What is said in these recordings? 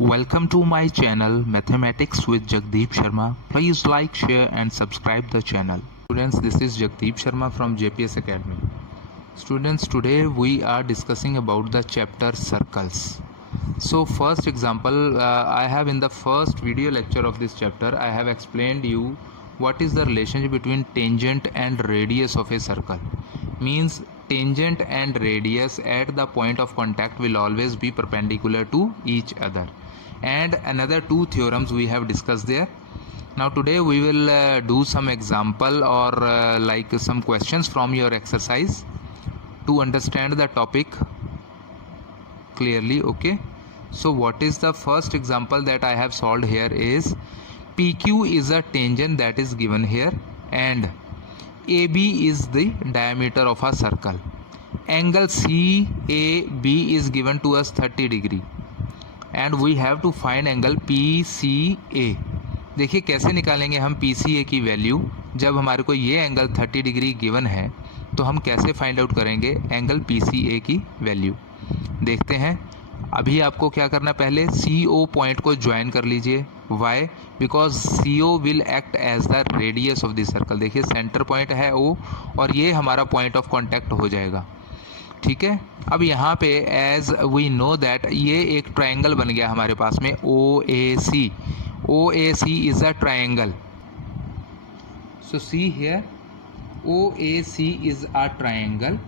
Welcome to my channel Mathematics with Jagdeep Sharma. Please like, share and subscribe the channel. Students, this is Jagdeep Sharma from JPS Academy. Students, today we are discussing about the chapter circles. So first example, I have in the first video lecture of this chapter, I have explained you what is the relationship between tangent and radius of a circle. Means tangent and radius at the point of contact will always be perpendicular to each other. And another two theorems we have discussed there. Now today we will do some example or like some questions from your exercise to understand the topic clearly. Okay, so what is the first example that I have solved here is PQ is a tangent that is given here and AB is the diameter of a circle. Angle CAB is given to us 30 degree and we have to find angle PCA. देखिए कैसे निकालेंगे हम PCA की value जब हमारे को ये angle 30 degree given है, तो हम कैसे फाइंड आउट करेंगे एंगल PCA की वैल्यू। देखते हैं। अभी आपको क्या करना, पहले CO पॉइंट को ज्वाइन कर लीजिए। Why? Because CO will act as the radius of this circle. देखिए सेंटर पॉइंट है O और ये हमारा पॉइंट ऑफ कॉन्टैक्ट हो जाएगा। ठीक है, अब यहाँ पे एज वी नो दैट ये एक ट्रायंगल बन गया हमारे पास में OAC. OAC is a triangle. So see here OAC is a triangle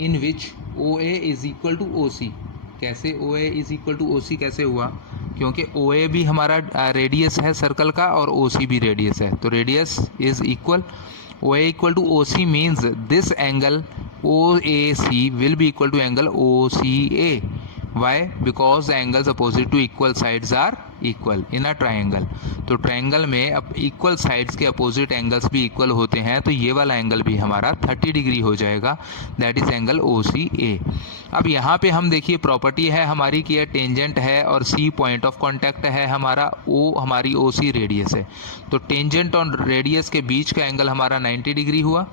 in which OA is equal to OC. कैसे OA is equal to OC कैसे हुआ? क्योंकि OA भी हमारा रेडियस है सर्कल का और OC भी रेडियस है, तो radius is equal. OA equal to OC means this angle OAC will be equal to angle OCA. Why? Because the angles opposite to equal sides are equal in a triangle. तो triangle में अब equal sides के opposite angles भी equal होते हैं, तो ये वाला एंगल भी हमारा 30 डिग्री हो जाएगा, दैट इज एंगल OCA. अब यहाँ पे हम देखिए प्रॉपर्टी है हमारी कि ये टेंजेंट है और C पॉइंट ऑफ कॉन्टैक्ट है हमारा, O हमारी OC रेडियस है, तो टेंजेंट और रेडियस के बीच का एंगल हमारा 90 डिग्री हुआ.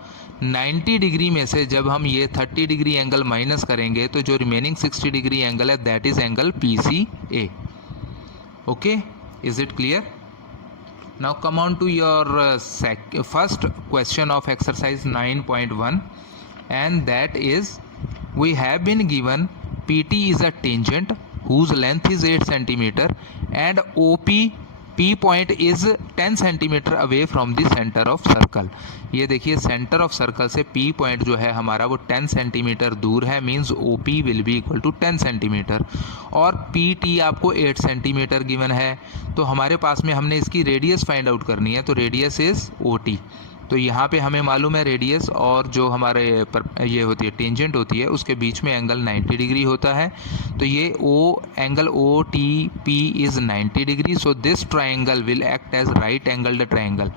90 डिग्री में से जब हम ये 30 डिग्री एंगल माइनस करेंगे तो जो रिमेनिंग 60 डिग्री एंगल है that is angle PCA. Okay, is it clear? Now come on to your first question of exercise 9.1 and that is we have been given PT is a tangent whose length is 8 cm and P point is 10 cm away from the center of circle. ये देखिए centre of circle से P पॉइंट जो है हमारा वो 10 centimetre दूर है, means OP will be equal to 10 centimetre और PT आपको 8 सेंटीमीटर गिवन है. तो हमारे पास में हमने इसकी रेडियस फाइंड आउट करनी है, तो रेडियस इज OT. तो यहाँ पे हमें मालूम है रेडियस और जो हमारे ये होती है टेंजेंट होती है उसके बीच में एंगल 90 डिग्री होता है, तो ये angle OTP is 90 degree. So this triangle will act as right angled triangle.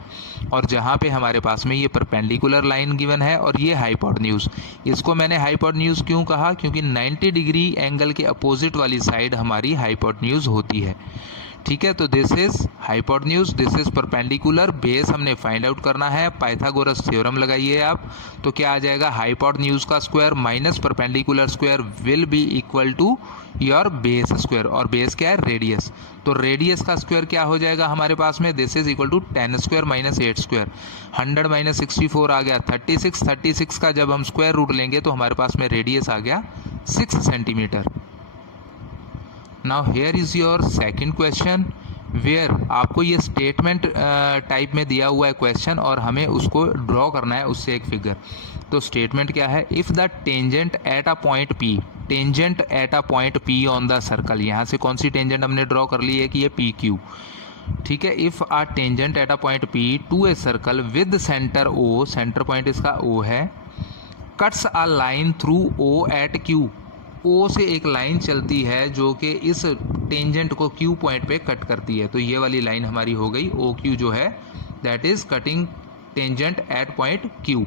और जहाँ पे हमारे पास में ये परपेंडिकुलर लाइन गिवन है और ये हाइपोटेन्यूज. इसको मैंने हाइपोटेन्यूज क्यों कहा? क्योंकि 90 डिग्री एंगल के अपोजिट वाली साइड हमारी हाइपोटेन्यूज होती है. ठीक है, तो this is hypotenuse, this is perpendicular. Base हमने फाइंड आउट करना है, पाइथागोरस थ्योरम लगाइए आप, तो क्या आ जाएगा? हाइपोटेन्यूज का square minus perpendicular square will be equal to your base square. और बेस क्या है? रेडियस. तो रेडियस का स्क्वायर क्या हो जाएगा हमारे पास में? This is equal to 10 square minus 8 square. 100 minus 64 आ गया 36. 36 का जब हम स्क्वायर रूट लेंगे तो हमारे पास में रेडियस आ गया 6 centimetre. Now here is your second question where आपको ये स्टेटमेंट टाइप में दिया हुआ है क्वेश्चन और हमें उसको ड्रॉ करना है उससे एक फिगर. तो स्टेटमेंट क्या है? If the tangent at a point P, tangent at a point P on the circle. यहाँ से कौन सी टेंजेंट हमने ड्रॉ कर ली है कि ये PQ. ठीक है, if a tangent at a point P to a circle with centre O, centre point इसका O है, cuts a line through O at Q. O से एक लाइन चलती है जो कि इस टेंजेंट को Q पॉइंट पे कट करती है, तो ये वाली लाइन हमारी हो गई OQ जो है, that is cutting tangent at point Q.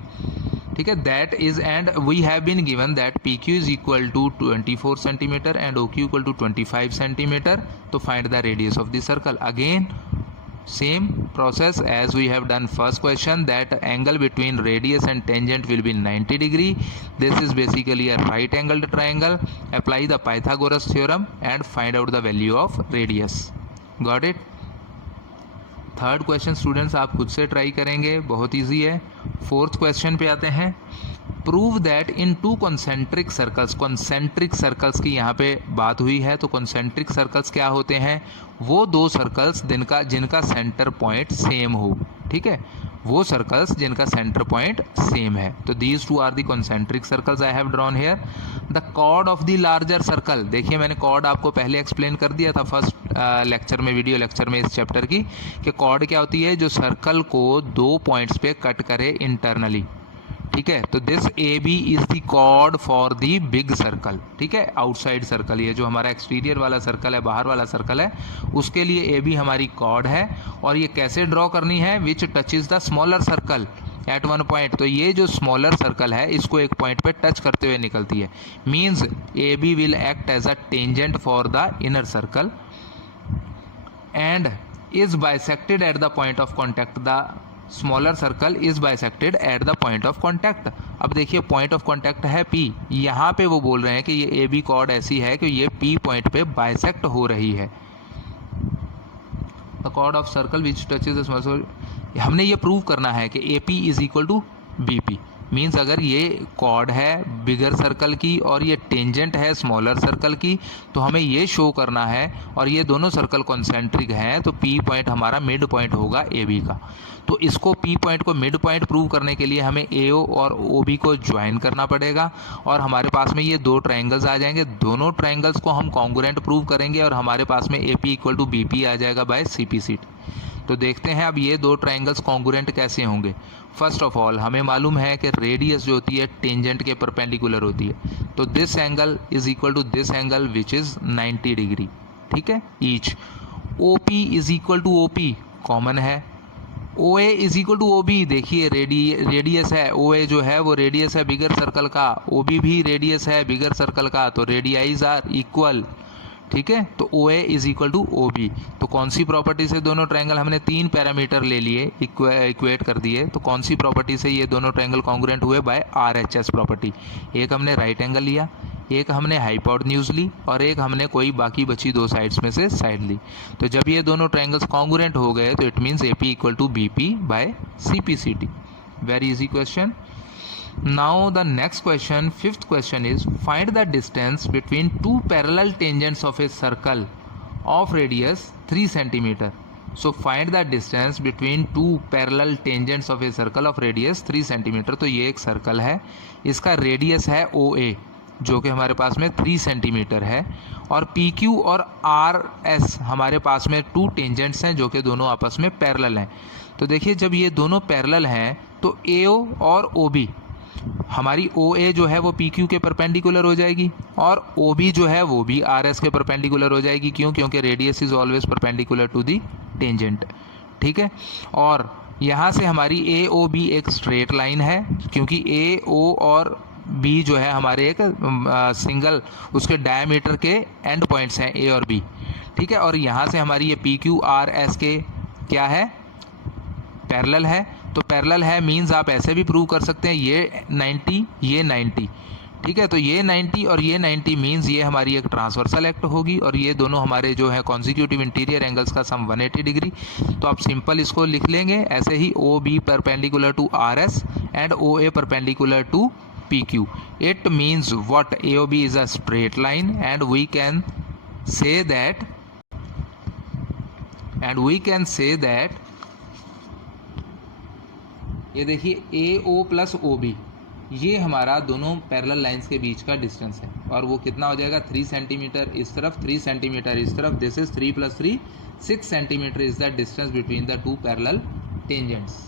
ठीक है, that is and we have been given that PQ is equal to 24 centimetre and OQ equal to 25 centimetre. तो find the radius of the circle. Again Same process as we have done first question, that angle between radius and tangent will be 90 degree. This is basically a right angled triangle. Apply the Pythagoras theorem and find out the value of radius. Got it? Third question students आप खुद से try करेंगे, बहुत easy है. Fourth question पे आते हैं. Prove that in to concentric circles, concentric circles की यहाँ पे बात हुई है. तो कॉन्सेंट्रिक सर्कल्स क्या होते हैं? वो दो सर्कल्स जिनका सेंटर पॉइंट सेम हो. ठीक है, वो सर्कल्स जिनका सेंटर पॉइंट सेम है. तो these two are the concentric circles I have drawn here. The chord of the larger circle, देखिए मैंने कॉर्ड आपको पहले एक्सप्लेन कर दिया था फर्स्ट लेक्चर में, वीडियो लेक्चर में इस चैप्टर की, कि कॉर्ड क्या होती है? जो सर्कल को दो पॉइंट्स पे कट करे इंटरनली. ठीक है, तो this A B is the chord for the big circle. ठीक है, आउटसाइड सर्कल, ये जो हमारा एक्सटीरियर वाला सर्कल है, बाहर वाला सर्कल है, उसके लिए ए बी हमारी कॉर्ड है. और ये कैसे ड्रॉ करनी है? Which touches the smaller circle at one point. तो ये जो स्मॉलर सर्कल है इसको एक पॉइंट पे टच करते हुए निकलती है. Means A B will act as a tangent for the inner circle and is bisected at the point of contact. The smaller circle is bisected at the point of contact. अब देखिए point of contact है P. यहाँ पे वो बोल रहे हैं कि ये ए बी कॉर्ड ऐसी है कि ये P पॉइंट पे बाइसेक्ट हो रही है. The chord of circle which touches the smaller circle, हमने ये प्रूव करना है कि AP is equal to BP. Means अगर ये कॉर्ड है बिगर सर्कल की और ये टेंजेंट है स्मॉलर सर्कल की, तो हमें ये शो करना है, और ये दोनों सर्कल कॉन्सेंट्रिक हैं, तो P पॉइंट हमारा मिड पॉइंट होगा AB का. तो इसको P पॉइंट को मिड पॉइंट प्रूव करने के लिए हमें AO और OB को ज्वाइन करना पड़ेगा, और हमारे पास में ये दो ट्राइंगल्स आ जाएंगे. दोनों ट्राइंगल्स को हम कॉन्ग्रुएंट प्रूव करेंगे और हमारे पास में AP इक्वल टू BP आ जाएगा बाय CP सीट. तो देखते हैं अब ये दो ट्राइंगल्स कॉन्ग्रुएंट कैसे होंगे. फर्स्ट ऑफ ऑल हमें मालूम है कि रेडियस जो होती है टेंजेंट के परपेंडिकुलर होती है. तो this angle is equal to this angle which is 90 degree. ठीक है, each. OP is equal to OP common है. OA is equal to OB, देखिए रेडियस है, OA जो है वो रेडियस है बिगर सर्कल का, OB भी रेडियस है बिगर सर्कल का, तो रेडियाइज आर इक्वल. ठीक है, तो OA is equal to OB. तो कौन सी प्रॉपर्टी से दोनों ट्रायंगल, हमने तीन पैरामीटर ले लिए, इक्वेट कर दिए. तो कौन सी प्रॉपर्टी से ये दोनों ट्रायंगल कॉन्ग्रुएंट हुए? By RHS property. एक हमने राइट एंगल लिया, एक हमने हाइपोटेन्यूज ली, और एक हमने कोई बाकी बची दो साइड्स में से साइड ली. तो जब ये दोनों ट्रायंगल्स कॉन्ग्रुएंट हो गए तो it means AP equal to BP by CPCT. Very easy question. Now the next question, fifth question is find the distance between two parallel tangents of a circle of radius 3 cm. So find the distance between two parallel tangents of a circle of radius 3 cm. तो ये एक circle है, इसका radius है OA जो कि हमारे पास में 3 सेंटीमीटर है, और PQ और RS हमारे पास में टू टेंजेंट्स हैं जो कि दोनों आपस में पैरेलल हैं. तो देखिए जब ये दोनों पैरेलल हैं तो AO और OB, हमारी OA जो है वो PQ के परपेंडिकुलर हो जाएगी, और OB जो है वो भी RS के परपेंडिकुलर हो जाएगी. क्यों? क्योंकि radius is always perpendicular to the tangent. ठीक है, और यहाँ से हमारी AOB एक स्ट्रेट लाइन है, क्योंकि AO और B जो है हमारे एक सिंगल उसके डायमीटर के एंड पॉइंट्स हैं A और B. ठीक है, और यहाँ से हमारी ये PQRS के क्या है? पैरेलल है. तो पैरेलल है मींस आप ऐसे भी प्रूव कर सकते हैं, ये 90 ये 90. ठीक है, तो ये 90 और ये 90 मींस ये हमारी एक ट्रांसवर्सल एक्ट होगी, और ये दोनों हमारे जो है कॉन्जिक्यूटिव इंटीरियर एंगल्स का सम 180 डिग्री. तो आप सिंपल इसको लिख लेंगे ऐसे ही, OB perpendicular to RS and OA perpendicular to PQ. It means what? AOB is a straight line, and we can say that ये देखिए AO प्लस OB ये हमारा दोनों पैरेलल लाइंस के बीच का डिस्टेंस है, और वो कितना हो जाएगा? 3 सेंटीमीटर इस तरफ, 3 सेंटीमीटर इस तरफ. This is 3 + 3 6 centimetre is the distance between the two parallel tangents.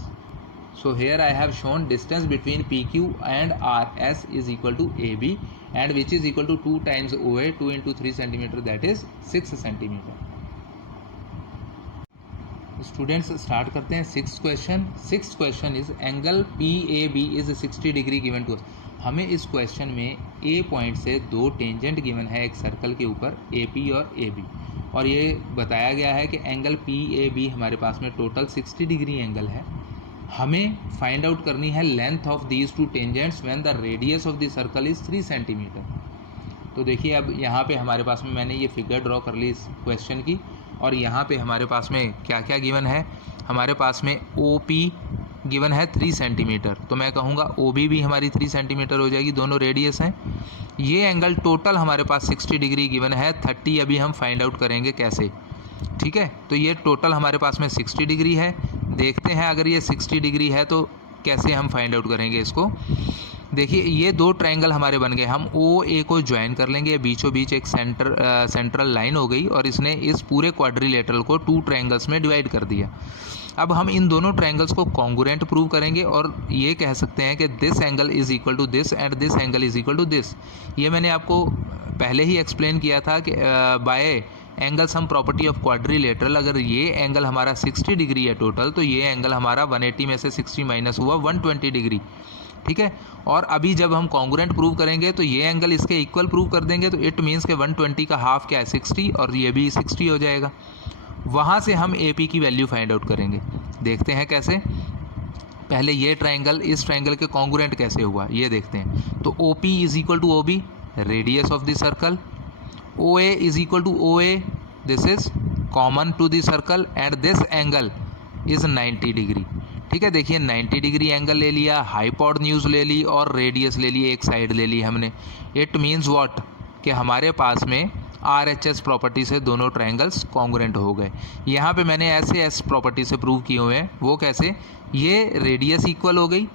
So here I have shown distance between PQ and RS is equal to AB, and which is equal to 2 times OA, 2 into 3 centimeter, that is 6 centimeter. Students start करते हैं sixth question. Sixth question is angle PAB is 60 degree given to us. हमें इस question में A point से दो tangent given है एक circle के ऊपर AP और AB. और ये बताया गया है कि एंगल PAB हमारे पास में टोटल 60 डिग्री एंगल है। हमें फाइंड आउट करनी है length of these two tangents when the radius of the circle is 3 centimetre. तो देखिए अब यहाँ पे हमारे पास में मैंने ये फिगर ड्रॉ कर ली इस क्वेश्चन की, और यहाँ पे हमारे पास में क्या क्या गिवन है। हमारे पास में OP गिवन है 3 सेंटीमीटर, तो मैं कहूँगा OB भी हमारी 3 सेंटीमीटर हो जाएगी, दोनों रेडियस हैं। ये एंगल टोटल हमारे पास 60 डिग्री गिवन है, 30 अभी हम फाइंड आउट करेंगे कैसे, ठीक है। तो ये टोटल हमारे पास में 60 डिग्री है। देखते हैं अगर ये 60 डिग्री है तो कैसे हम फाइंड आउट करेंगे इसको। देखिए ये दो ट्रायंगल हमारे बन गए, हम OA को ज्वाइन कर लेंगे, बीचों बीच एक सेंट्रल लाइन हो गई और इसने इस पूरे क्वाड्रिलेटरल को 2 ट्रायंगल्स में डिवाइड कर दिया। अब हम इन दोनों ट्रायंगल्स को कॉन्ग्रुएंट प्रूव करेंगे और ये कह सकते हैं कि this angle is equal to this and this angle is equal to this. ये मैंने आपको पहले ही एक्सप्लेन किया था कि by angle sum property of quadrilateral, अगर ये एंगल हमारा 60 डिग्री है टोटल, तो ये एंगल हमारा 180 में से 60 माइनस हुआ 120 डिग्री, ठीक है। और अभी जब हम कॉन्ग्रुएंट प्रूव करेंगे तो ये एंगल इसके इक्वल प्रूव कर देंगे, तो इट मीन्स के 120 का हाफ क्या है 60, और ये भी 60 हो जाएगा। वहाँ से हम AP की वैल्यू फाइंड आउट करेंगे। देखते हैं कैसे। पहले ये ट्रायंगल इस ट्रायंगल के कॉन्ग्रुएंट कैसे हुआ ये देखते हैं। तो OP is equal to OB, radius of the circle, OA is equal to OA, this is common to the circle, and this angle is 90 degree, ठीक है। देखिए 90 डिग्री एंगल ले लिया, हाइपोटेन्यूज ले ली और रेडियस ले ली, एक साइड ले ली हमने। इट मीन्स व्हाट कि हमारे पास में RHS प्रॉपर्टी से दोनों ट्रायंगल्स कॉन्ग्रुएंट हो गए। यहाँ पे मैंने ऐसे प्रॉपर्टी से प्रूव किए हुए हैं, वो कैसे, ये रेडियस इक्वल हो गई,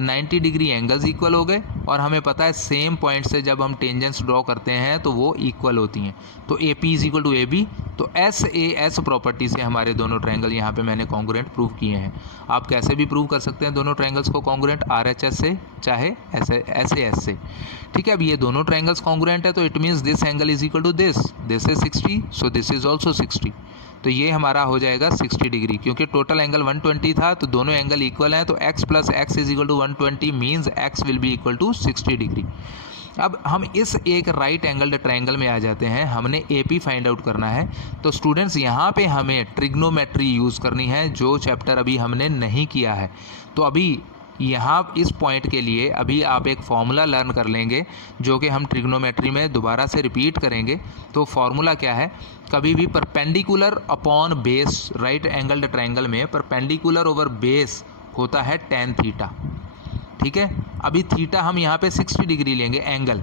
90 डिग्री एंगल्स इक्वल हो गए, और हमें पता है सेम पॉइंट से जब हम टेंजेंट्स ड्रॉ करते हैं तो वो इक्वल होती हैं। तो AP is equal to AB, तो SAS प्रॉपर्टी से हमारे दोनों ट्रायंगल यहाँ पे मैंने कॉन्ग्रुएंट प्रूव किए हैं। आप कैसे भी प्रूव कर सकते हैं दोनों ट्रायंगल्स को कॉन्ग्रुएंट, RHS से चाहे SAS से, ठीक है। अब ये दोनों ट्रायंगल्स कॉन्ग्रुएंट है तो it means this angle is equal to this is 60, so this is also 60। तो ये हमारा हो जाएगा 60 डिग्री, क्योंकि टोटल एंगल 120 था तो दोनों एंगल इक्वल हैं, तो x plus x is equal to 120 means x will be equal to 60 degree. अब हम इस एक राइट एंगल्ड ट्रायंगल में आ जाते हैं, हमने AP फाइंड आउट करना है। तो स्टूडेंट्स यहाँ पे हमें ट्रिग्नोमेट्री यूज़ करनी है, जो चैप्टर अभी हमने नहीं किया है। तो अभी यहाँ इस पॉइंट के लिए अभी आप एक फॉर्मूला लर्न कर लेंगे, जो कि हम ट्रिग्नोमेट्री में दोबारा से रिपीट करेंगे। तो फॉर्मूला क्या है, कभी भी perpendicular upon base, right angled triangle में परपेंडिकुलर ओवर बेस होता है tan थीटा, ठीक है। अभी थीटा हम यहाँ पे 60 डिग्री लेंगे एंगल,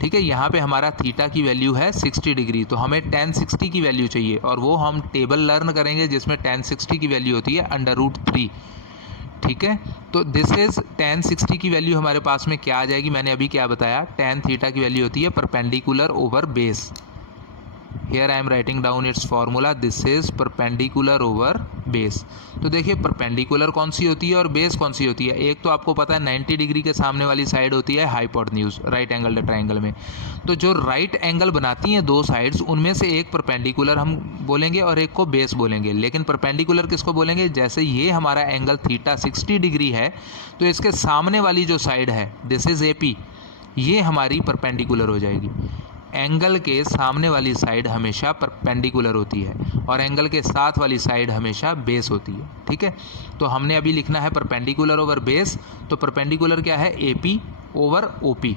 ठीक है। यहाँ पे हमारा थीटा की वैल्यू है 60 डिग्री, तो हमें tan 60 की वैल्यू चाहिए, और वो हम टेबल लर्न करेंगे जिसमें tan 60 की वैल्यू होती है √3, ठीक है। तो दिस इज tan 60 की वैल्यू हमारे पास में क्या आ जाएगी, मैंने अभी क्या बताया, tan थीटा की वैल्यू होती है perpendicular over base. Here I am writing down it's formula, this is perpendicular over base. तो देखिए परपेंडिकुलर कौन सी होती है और बेस कौन सी होती है। एक तो आपको पता है 90 डिग्री के सामने वाली साइड होती है हाइपोटेन्यूज राइट एंगल ट्रायंगल में। तो जो राइट एंगल बनाती हैं दो साइड्स, उनमें से एक परपेंडिकुलर हम बोलेंगे और एक को बेस बोलेंगे। लेकिन परपेंडिकुलर किसको बोलेंगे, जैसे ये हमारा एंगल थीटा 60 डिग्री है तो इसके सामने वाली जो साइड है दिस इज AP, ये हमारी परपेंडिकुलर हो जाएगी। एंगल के सामने वाली साइड हमेशा परपेंडिकुलर होती है और एंगल के साथ वाली साइड हमेशा बेस होती है, ठीक है। तो हमने अभी लिखना है परपेंडिकुलर ओवर बेस, तो परपेंडिकुलर क्या है, AP ओवर OP।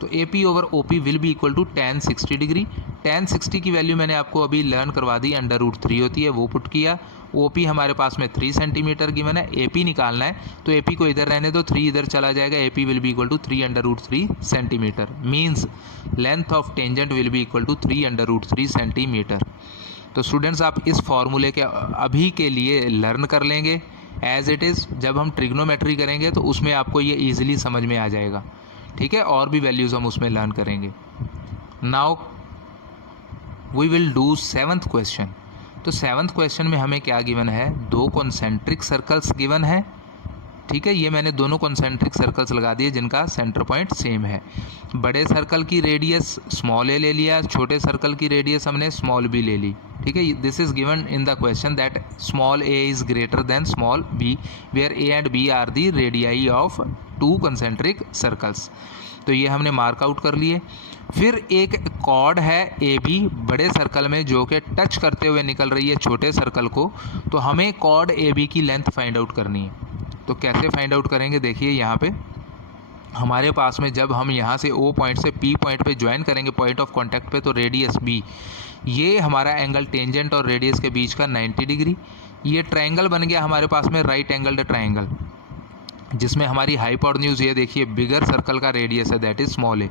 तो AP over OP will be equal to tan 60 degree. tan 60 की वैल्यू मैंने आपको अभी लर्न करवा दी, √3 होती है, वो पुट किया। OP हमारे पास में 3 सेंटीमीटर गिवन है, AP निकालना है तो AP को इधर रहने दो, 3 इधर चला जाएगा, AP will be equal to 3 centimetre, means length of tangent will be equal to 3 centimetre. तो स्टूडेंट्स आप इस फॉर्मूले के अभी के लिए लर्न कर लेंगे एज इट इज़। जब हम ट्रिग्नोमेट्री करेंगे तो उसमें आपको ये ईजिली समझ में आ जाएगा, ठीक है। और भी वैल्यूज़ हम उसमें लर्न करेंगे। Now we will do 7th question. तो 7th क्वेश्चन में हमें क्या गिवन है, 2 कॉन्सेंट्रिक सर्कल्स गिवन है, ठीक है। ये मैंने दोनों कॉन्सेंट्रिक सर्कल्स लगा दिए जिनका सेंटर पॉइंट सेम है। बड़े सर्कल की रेडियस स्मॉल a ले लिया, छोटे सर्कल की रेडियस हमने स्मॉल b ले ली, ठीक है। This is given in the question that small a is greater than small b, where a and b are the radii of 2 concentric circles. तो ये हमने मार्क आउट कर लिए। फिर एक कॉर्ड है ए बी बड़े सर्कल में जो कि टच करते हुए निकल रही है छोटे सर्कल को, तो हमें कॉर्ड ए बी की लेंथ फाइंड आउट करनी है। तो कैसे फाइंड आउट करेंगे, देखिए यहाँ पे हमारे पास में जब हम यहाँ से ओ पॉइंट से पी पॉइंट पे ज्वाइन करेंगे पॉइंट ऑफ कांटेक्ट पे, तो रेडियस बी, ये हमारा एंगल टेंजेंट और रेडियस के बीच का 90 डिग्री, ये ट्रायंगल बन गया हमारे पास में राइट एंगल्ड ट्रायंगल, जिसमें हमारी हाइपोटेन्यूज, ये देखिए बिगर सर्कल का रेडियस है दैट इज स्मॉल ए।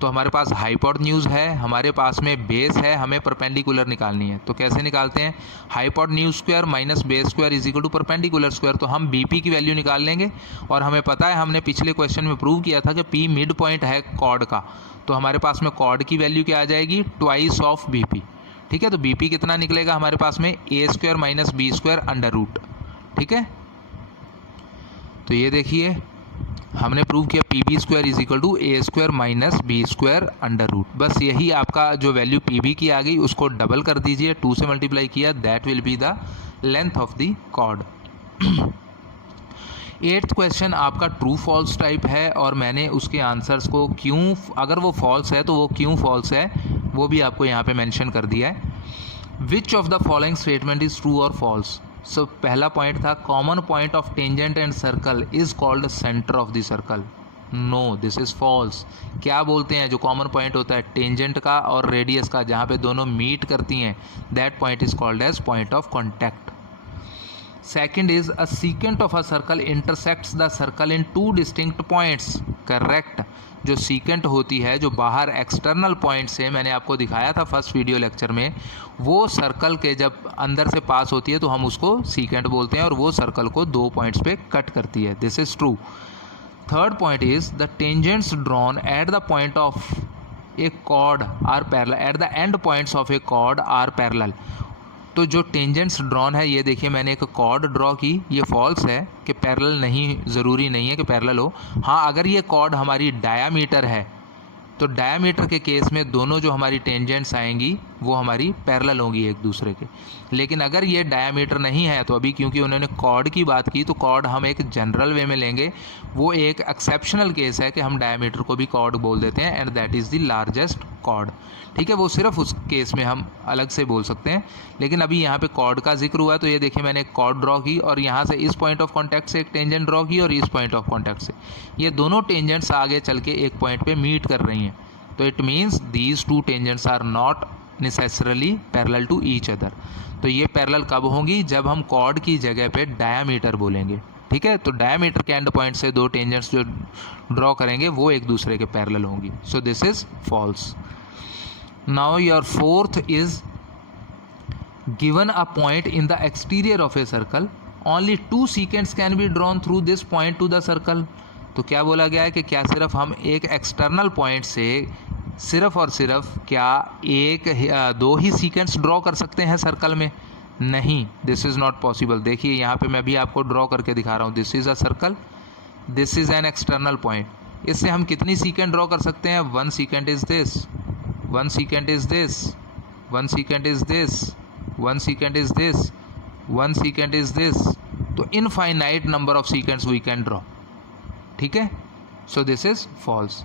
तो हमारे पास हाइपोटेन्यूज है, हमारे पास में बेस है, हमें परपेंडिकुलर निकालनी है। तो कैसे निकालते हैं, hypotenuse square minus base square is equal to perpendicular square. तो हम बीपी की वैल्यू निकाल लेंगे, और हमें पता है हमने पिछले क्वेश्चन में प्रूव किया था कि पी मिड पॉइंट है कॉर्ड का, तो हमारे पास में कॉर्ड की वैल्यू क्या आ जाएगी, ट्वाइस ऑफ बीपी। ठीक है, तो बीपी कितना निकलेगा हमारे पास में, A square minus B square under root. ठीक है, तो ये देखिए हमने प्रूव किया P B square is equal to A square minus B square under root. बस यही आपका जो वैल्यू पी बी की आ गई उसको डबल कर दीजिए, 2 से मल्टीप्लाई किया, that will be the length of the chord. 8th question आपका ट्रू फॉल्स टाइप है, और मैंने उसके आंसर्स को क्यों, अगर वो फॉल्स है तो वो क्यों फॉल्स है वो भी आपको यहाँ पे मेंशन कर दिया है। Which of the following statement is true और फॉल्स। सो पहला पॉइंट था common point of tangent and circle is called centre of the circle. No, this is false. क्या बोलते हैं, जो कॉमन पॉइंट होता है टेंजेंट का और रेडियस का, जहाँ पे दोनों मीट करती हैं, that point is called as point of contact. Second is a secant of a circle intersects the circle in 2 distinct points. Correct, जो सीकेंट होती है, जो बाहर एक्सटर्नल पॉइंट से, मैंने आपको दिखाया था फर्स्ट वीडियो लेक्चर में, वो सर्कल के जब अंदर से पास होती है तो हम उसको सीकेंट बोलते हैं, और वो सर्कल को 2 पॉइंट्स पे कट करती है। This is true. Third point is the tangents drawn at the point of a chord are parallel, at the end points of a chord are parallel. तो जो टेंजेंट्स ड्रॉन है, ये देखिए मैंने एक कॉर्ड ड्रॉ की, ये फॉल्स है कि पैरेलल नहीं, ज़रूरी नहीं है कि पैरेलल हो। हाँ, अगर ये कॉर्ड हमारी डायामीटर है तो डायामीटर के केस में दोनों जो हमारी टेंजेंट्स आएंगी वो हमारी पैरेलल होंगी एक दूसरे के। लेकिन अगर ये डायामीटर नहीं है, तो अभी क्योंकि उन्होंने कॉर्ड की बात की, तो कॉर्ड हम एक जनरल वे में लेंगे, वो एक एक्सेप्शनल केस है कि हम डायामीटर को भी कॉर्ड बोल देते हैं, and that is the largest chord. ठीक है, वो सिर्फ उस केस में हम अलग से बोल सकते हैं। लेकिन अभी यहाँ पे कॉर्ड का जिक्र हुआ, तो ये देखिए मैंने एक कॉर्ड ड्रॉ की, और यहाँ से इस पॉइंट ऑफ कॉन्टैक्ट से एक टेंजेंट ड्रॉ की, और इस पॉइंट ऑफ कॉन्टैक्ट से, ये दोनों टेंजेंट्स आगे चल के एक पॉइंट पे मीट कर रही हैं। तो it means these 2 tangents are not necessarily parallel to each other. तो ये पैरेलल कब होंगी, जब हम कॉर्ड की जगह पे डायामीटर बोलेंगे। ठीक है, तो डायामीटर के एंड पॉइंट से 2 टेंजेंट्स जो ड्रॉ करेंगे वो एक दूसरे के पैरेलल होंगी। So this is false. Now your fourth is given a point in the exterior of a circle, only 2 secants can be drawn through this point to the circle। तो क्या बोला गया है कि क्या सिर्फ हम एक एक्सटर्नल पॉइंट से सिर्फ और सिर्फ क्या 2 ही सीकेंट्स ड्रॉ कर सकते हैं सर्कल में? नहीं, दिस इज़ नॉट पॉसिबल। देखिए यहाँ पे मैं भी आपको ड्रॉ करके दिखा रहा हूँ, this is a circle, this is an external point. इससे हम कितनी सीकेंट ड्रॉ कर सकते हैं? 1 secant is this, 1 secant is this, 1 secant is this, 1 secant is this, 1 secant is this। तो infinite number of secants we can draw. ठीक है, so this is false.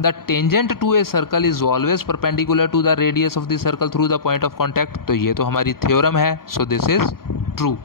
The tangent to a circle is always perpendicular to the radius of the circle through the point of contact. तो ये तो हमारी theorem है, so this is true.